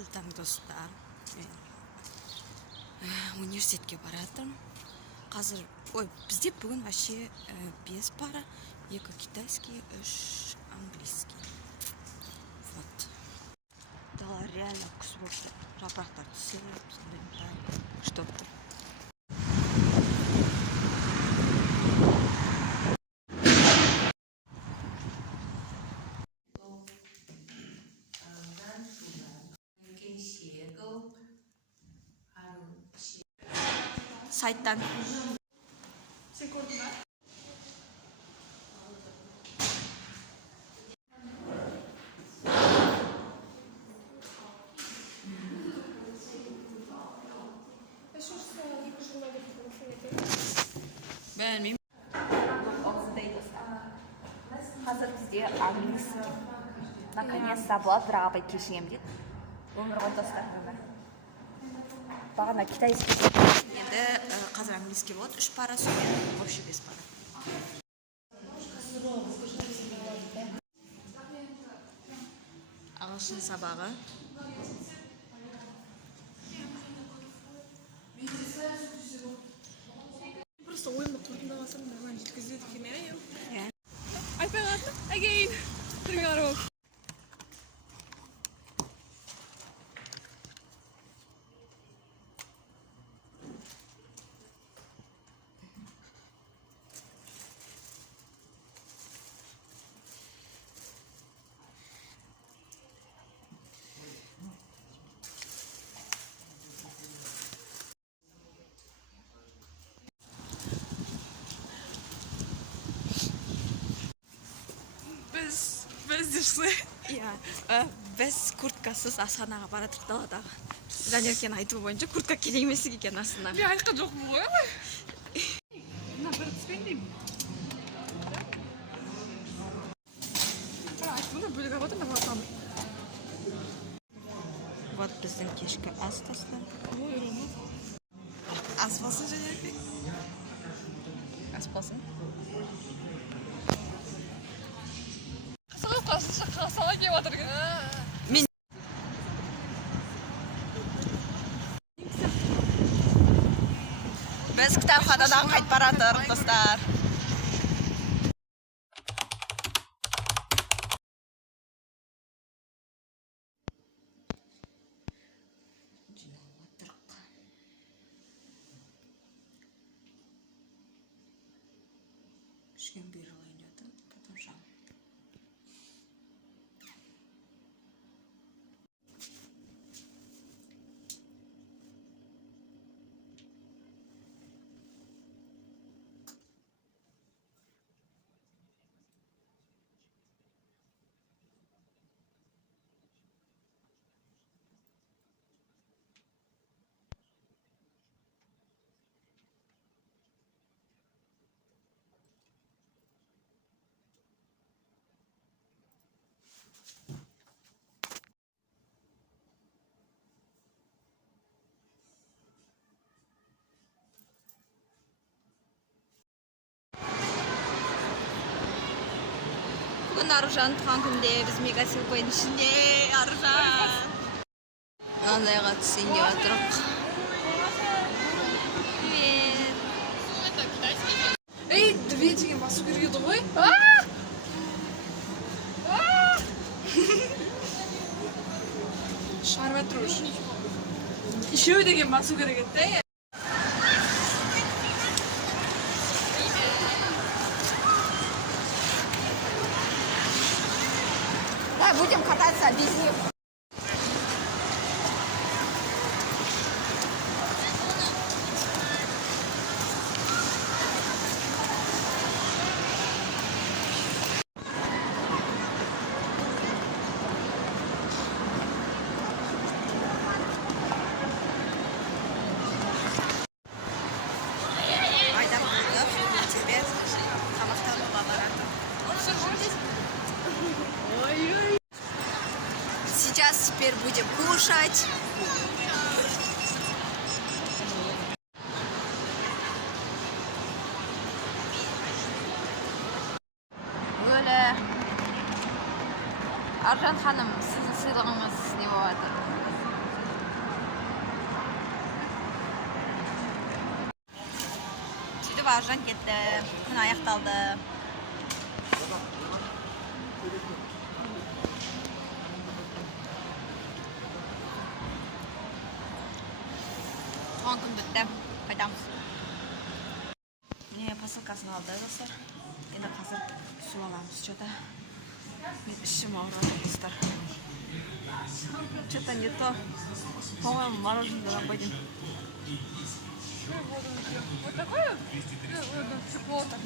қайырлы таң достар. Университетке баратырмын. Қазір, бізде бүгін вообще 5 пара, 2 китайский, 3 английский. Вот. Дала реально күз болып, жапырақтар түсіп, что-то. Сайттан. Сен көрдің бе? Білмеймін. Қазір бізде английский. Наконец-то болады, бірақ апай кешігем дейді. Өмір ғой достар. Бағана китайский. Енді қазір английский болады, 3 пара, сонымен вообще 5 пара. Ағылшын сабағы. Просто ойымды қорытындаласам нормально жеткізеді екен, иә? Айтпай қалады, again. Түрге қарап. Біз деші? Иә, біз курткасыз асханаға баратырық даладағы. Жанеркен айтуы бойынша куртка керек емес екен астына. Мен айтқан жоқпын ғой. Мына бір түспен деймін. Айтқанда бөлік алып отырмын, батамын. Вот біздің кешкі ас достар. Ас болсын Жанербек. Ас болсын. Қасала кеп отыр. Біз кітапханадан қайтып баратырық достар. Кішкен бері ойнады, потом жам. Бүгін Аружан туған күнде біз мегасилкойдың ішінде. Аружан мынандайға түсейін деп отырық. Ей, 2 деген басу керек еді ғой. Шарбат труш. Үшеу деген басу керек еді. Будем кататься без них. Айдан болдық, тебе тамақтануға баратыр. Сейчас теперь будем кушать. Аржан ханым, сіздің сыйлығыңыз не болады? Бауыржан кетті. Күн аяқталды. Туған күн бітті. Қайтамыз. Міне посылкасын алды достар. Енді қазір су аламыз. Что-то мен ішім ауырады достар. Что-то не то. По-моему, мороженое будем. Вот такое? Тепло так.